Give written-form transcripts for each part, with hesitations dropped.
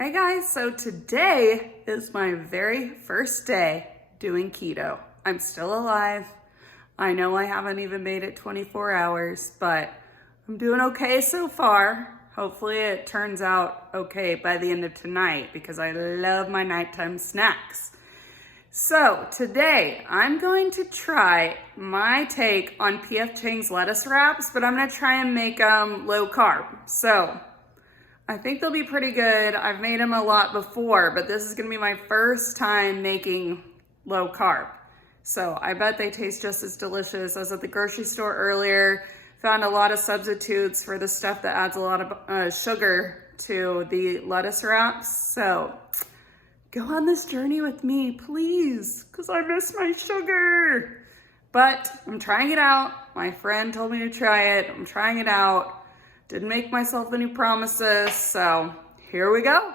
Hey guys, so today is my very first day doing keto. I'm still alive. I know I haven't even made it 24 hours, but I'm doing okay so far. Hopefully it turns out okay by the end of tonight because I love my nighttime snacks. So today I'm going to try my take on P.F. Chang's lettuce wraps, but I'm gonna try and make them low carb. So I think they'll be pretty good. I've made them a lot before, but this is gonna be my first time making low carb. So I bet they taste just as delicious. I was at the grocery store earlier, found a lot of substitutes for the stuff that adds a lot of sugar to the lettuce wraps. So go on this journey with me, please, because I miss my sugar. But I'm trying it out. My friend told me to try it. I'm trying it out. Didn't make myself any promises, so here we go.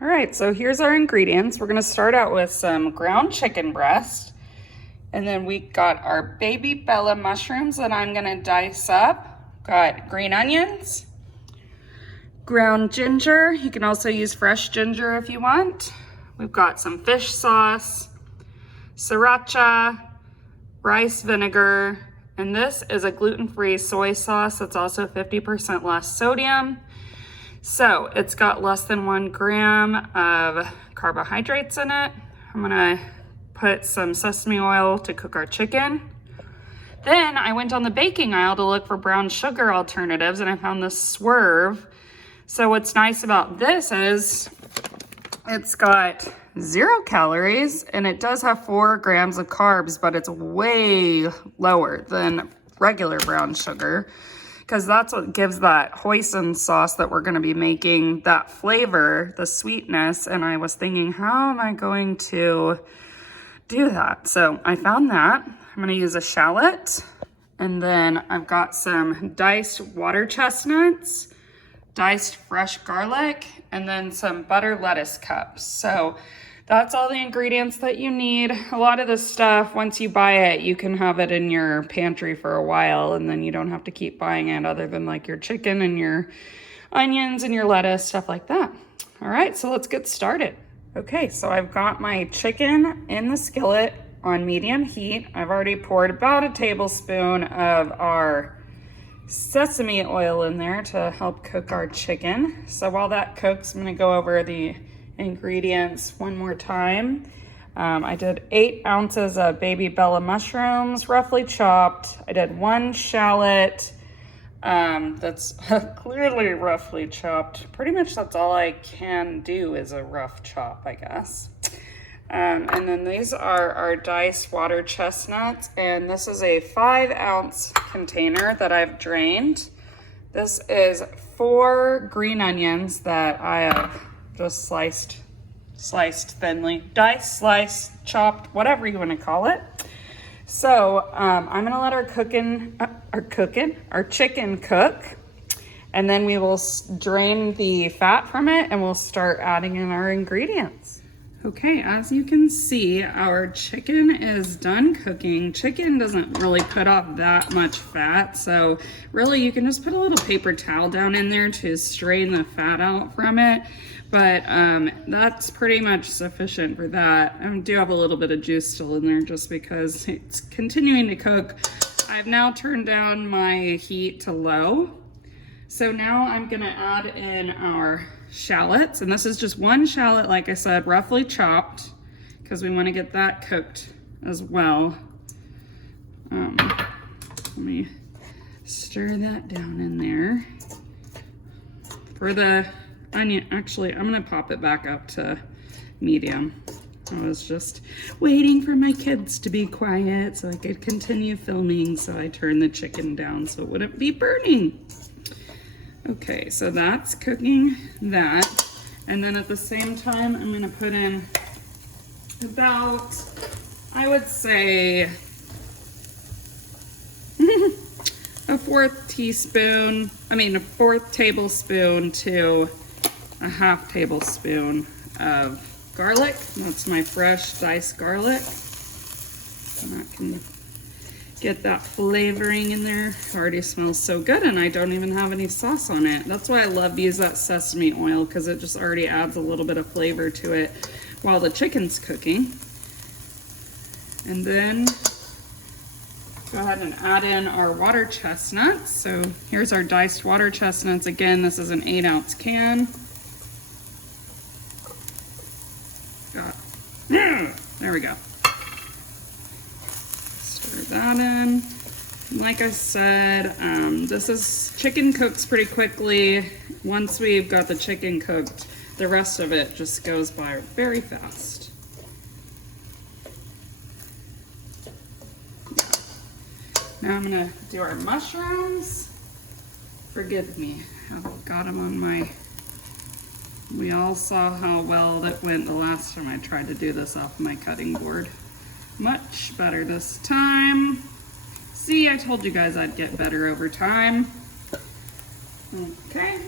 All right, so here's our ingredients. We're gonna start out with some ground chicken breast, and then we got our baby bella mushrooms that I'm gonna dice up. Got green onions, ground ginger. You can also use fresh ginger if you want. We've got some fish sauce, sriracha, rice vinegar, and this is a gluten-free soy sauce that's also 50% less sodium. So it's got less than 1 gram of carbohydrates in it. I'm gonna put some sesame oil to cook our chicken. Then I went on the baking aisle to look for brown sugar alternatives, and I found this Swerve. So what's nice about this is it's got 0 calories, and it does have 4 grams of carbs, but it's way lower than regular brown sugar because that's what gives that hoisin sauce that we're going to be making that flavor, the sweetness. And I was thinking, how am I going to do that? So I found that. I'm going to use a shallot, and then I've got some diced water chestnuts, diced fresh garlic, and then some butter lettuce cups. So that's all the ingredients that you need. A lot of this stuff, once you buy it, you can have it in your pantry for a while, and then you don't have to keep buying it other than like your chicken and your onions and your lettuce, stuff like that. All right, so let's get started. Okay, so I've got my chicken in the skillet on medium heat. I've already poured about a tablespoon of our sesame oil in there to help cook our chicken. So while that cooks, I'm gonna go over the ingredients one more time. I did 8 ounces of baby bella mushrooms, roughly chopped. I did 1 shallot that's clearly roughly chopped. Pretty much that's all I can do is a rough chop, I guess. And then these are our diced water chestnuts, and this is a 5-ounce container that I've drained. This is 4 green onions that I have just sliced thinly, diced, sliced, chopped, whatever you want to call it. So I'm gonna let our chicken cook, and then we will drain the fat from it, and we'll start adding in our ingredients. Okay, as you can see, our chicken is done cooking. Chicken doesn't really put off that much fat, so really you can just put a little paper towel down in there to strain the fat out from it. But that's pretty much sufficient for that. I do have a little bit of juice still in there just because it's continuing to cook. I've now turned down my heat to low. So now I'm gonna add in our shallots, and this is just 1 shallot, like I said, roughly chopped, because we want to get that cooked as well. Let me stir that down in there. For the onion, actually, I'm gonna pop it back up to medium. I was just waiting for my kids to be quiet so I could continue filming, so I turned the chicken down so it wouldn't be burning. Okay, so that's cooking that. And then at the same time, I'm gonna put in about, I would say, a 4th tablespoon to a 1/2 tablespoon of garlic. That's my fresh diced garlic. And that can Get that flavoring in there. It already smells so good, and I don't even have any sauce on it. That's why I love to use that sesame oil, because it just already adds a little bit of flavor to it while the chicken's cooking. And then go ahead and add in our water chestnuts. So here's our diced water chestnuts. Again, this is an 8-ounce can. There we go. Stir that in. Like I said, chicken cooks pretty quickly. Once we've got the chicken cooked, the rest of it just goes by very fast. Now I'm gonna do our mushrooms. Forgive me, I've got them on my... We all saw how well that went the last time I tried to do this off my cutting board. Much better this time. See, I told you guys I'd get better over time. Okay.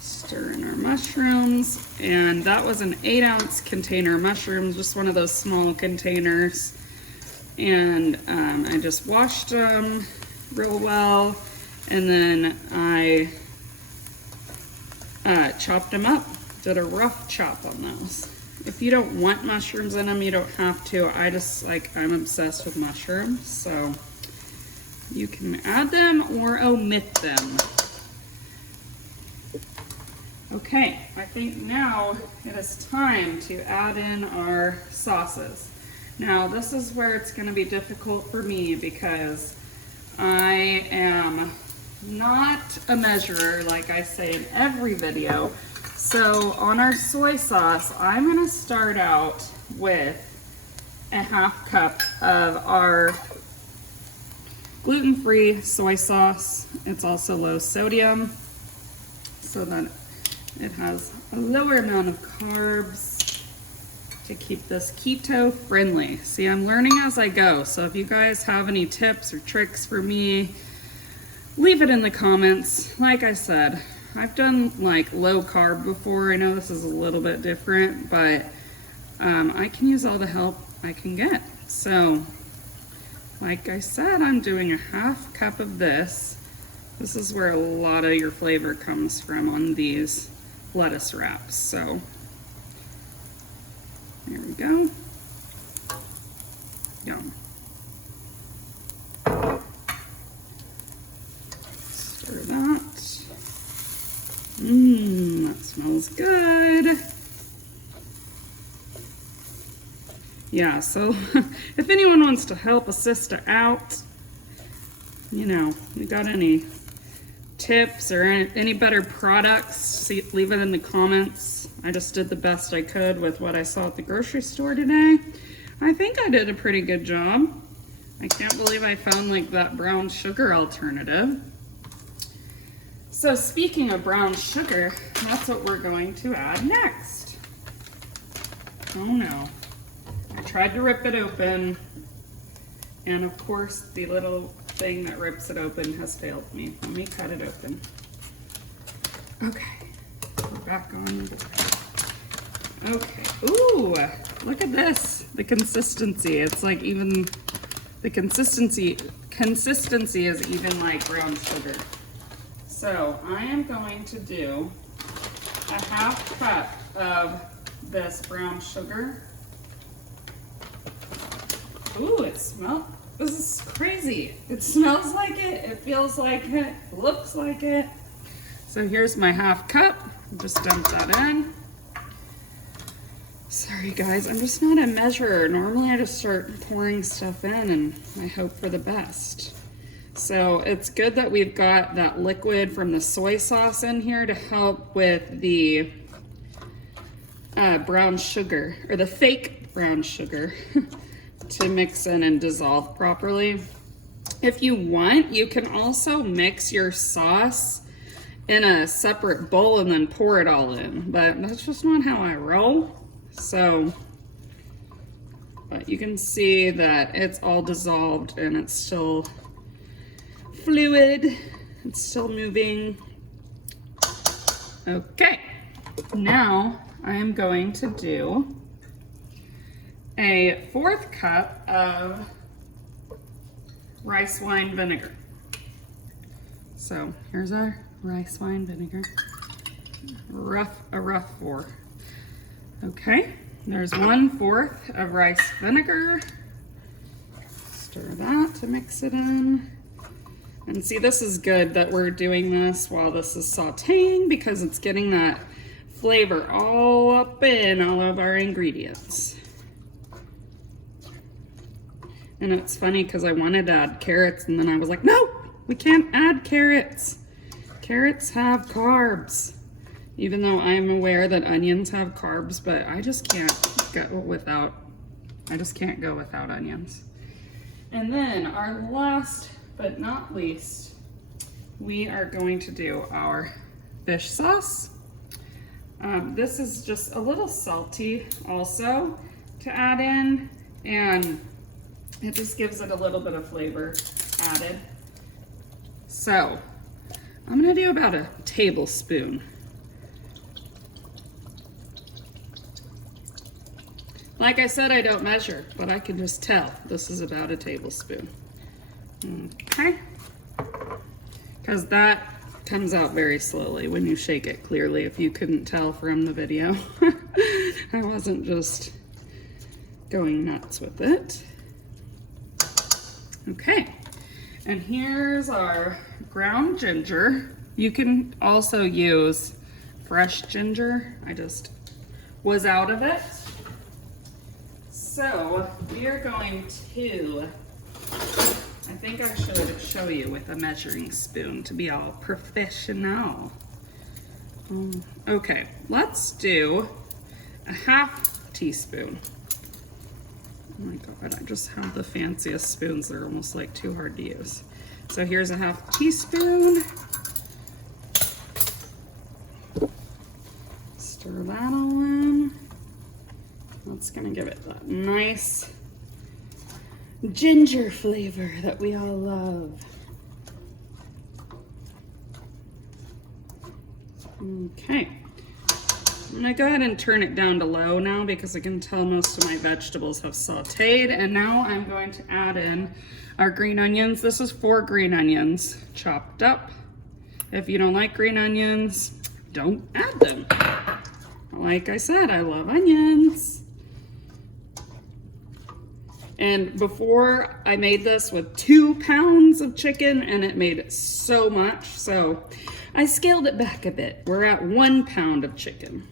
Stir in our mushrooms. And that was an 8-ounce container of mushrooms, just one of those small containers. And I just washed them real well. And then I chopped them up, did a rough chop on those. If you don't want mushrooms in them, you don't have to. I'm obsessed with mushrooms, so you can add them or omit them. Okay, I think now it is time to add in our sauces. Now, this is where it's going to be difficult for me because I am not a measurer, like I say in every video. So on our soy sauce, I'm going to start out with a 1/2 cup of our gluten-free soy sauce. It's also low sodium, so that it has a lower amount of carbs to keep this keto friendly. See, I'm learning as I go, so if you guys have any tips or tricks for me, leave it in the comments. Like I said, I've done like low carb before. I know this is a little bit different, but I can use all the help I can get. So, like I said, I'm doing a 1/2 cup of this. This is where a lot of your flavor comes from on these lettuce wraps. So, there we go. Yum. Stir that. That smells good. Yeah, so if anyone wants to help a sister out, you know, you got any tips or any better products, leave it in the comments. I just did the best I could with what I saw at the grocery store today. I think I did a pretty good job. I can't believe I found like that brown sugar alternative. So speaking of brown sugar, that's what we're going to add next. Oh no, I tried to rip it open, and of course the little thing that rips it open has failed me. Let me cut it open. Okay, we're back on the board. Okay, ooh, look at this, the consistency. It's like even, the consistency is even like brown sugar. So I am going to do a 1/2 cup of this brown sugar. Ooh, it smells, this is crazy. It smells like it, it feels like it, looks like it. So here's my 1/2 cup. Just dump that in. Sorry guys, I'm just not a measurer. Normally I just start pouring stuff in and I hope for the best. So it's good that we've got that liquid from the soy sauce in here to help with the brown sugar, or the fake brown sugar, to mix in and dissolve properly. If you want, you can also mix your sauce in a separate bowl and then pour it all in, but that's just not how I roll. So, but you can see that it's all dissolved and it's still fluid, it's still moving. Okay, now I am going to do a 1/4 cup of rice wine vinegar. So here's our rice wine vinegar. A rough 4. Okay, there's 1/4 of rice vinegar. Stir that to mix it in. And see, this is good that we're doing this while this is sauteing because it's getting that flavor all up in all of our ingredients. And it's funny because I wanted to add carrots and then I was like, no, we can't add carrots. Carrots have carbs. Even though I'm aware that onions have carbs, but I just can't go without onions. And then our last but not least, we are going to do our fish sauce. This is just a little salty also to add in, and it just gives it a little bit of flavor added. So I'm gonna do about a tablespoon. Like I said, I don't measure, but I can just tell this is about a tablespoon. Okay, because that comes out very slowly when you shake it clearly, if you couldn't tell from the video. I wasn't just going nuts with it. Okay, and here's our ground ginger. You can also use fresh ginger. I just was out of it. So we are going to, I think I should show you with a measuring spoon to be all professional. Okay, let's do a 1/2 teaspoon. Oh my God, I just have the fanciest spoons. They're almost like too hard to use. So here's a 1/2 teaspoon. Stir that all in. That's gonna give it that nice ginger flavor that we all love. Okay, I'm gonna go ahead and turn it down to low now because I can tell most of my vegetables have sauteed. And now I'm going to add in our green onions. This is 4 green onions chopped up. If you don't like green onions, don't add them. Like I said, I love onions. And before I made this with 2 pounds of chicken and it made so much, so I scaled it back a bit. We're at 1 pound of chicken.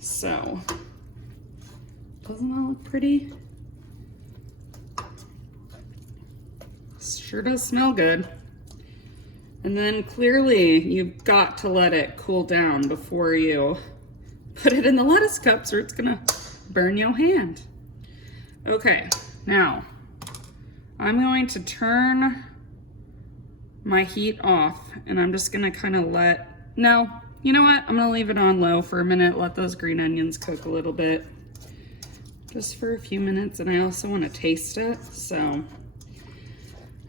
So, doesn't that look pretty? Sure does smell good. And then clearly you've got to let it cool down before you put it in the lettuce cups or it's gonna burn your hand. Okay, now I'm going to turn my heat off and I'm just gonna kind of you know what? I'm gonna leave it on low for a minute, let those green onions cook a little bit. Just for a few minutes, and I also wanna taste it, so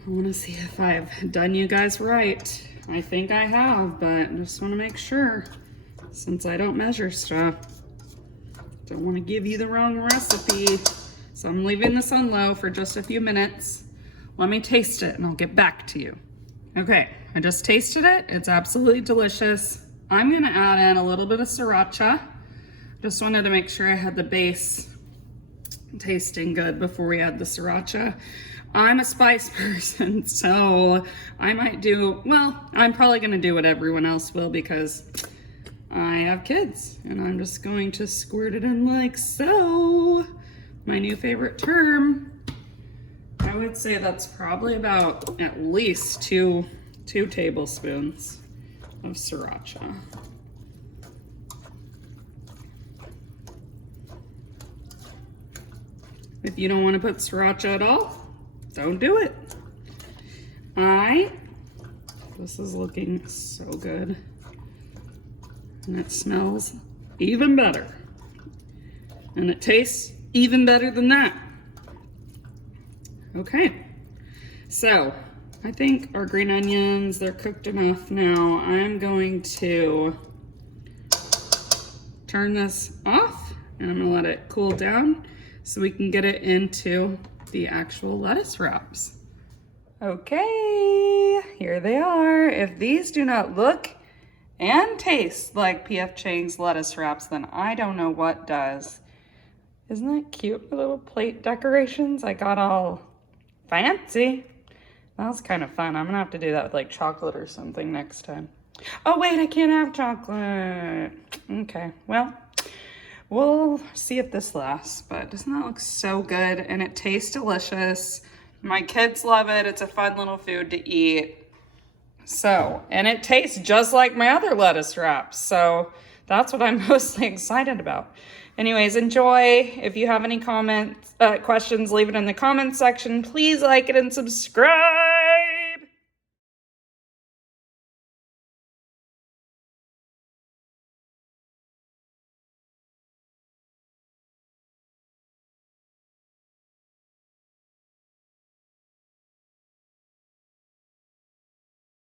I wanna see if I've done you guys right. I think I have, but I just wanna make sure, since I don't measure stuff. Don't wanna give you the wrong recipe. So I'm leaving this on low for just a few minutes. Let me taste it and I'll get back to you. Okay, I just tasted it. It's absolutely delicious. I'm gonna add in a little bit of Sriracha. Just wanted to make sure I had the base tasting good before we add the Sriracha. I'm a spice person, so I might do, well, I'm probably gonna do what everyone else will because I have kids and I'm just going to squirt it in like so. My new favorite term. I would say that's probably about at least two tablespoons of Sriracha. If you don't want to put Sriracha at all, don't do it. This is looking so good. And it smells even better. And it tastes even better than that. Okay, so I think our green onions, they're cooked enough now. I'm going to turn this off and I'm gonna let it cool down so we can get it into the actual lettuce wraps. Okay, here they are. If these do not look and taste like P.F. Chang's lettuce wraps, then I don't know what does. Isn't that cute? Little plate decorations. I got all fancy. That was kind of fun. I'm gonna have to do that with like chocolate or something next time. Oh wait, I can't have chocolate. Okay, well, we'll see if this lasts, but doesn't that look so good? And it tastes delicious. My kids love it. It's a fun little food to eat. So, and it tastes just like my other lettuce wraps. So that's what I'm mostly excited about. Anyways, enjoy. If you have any comments, questions, leave it in the comments section. Please like it and subscribe.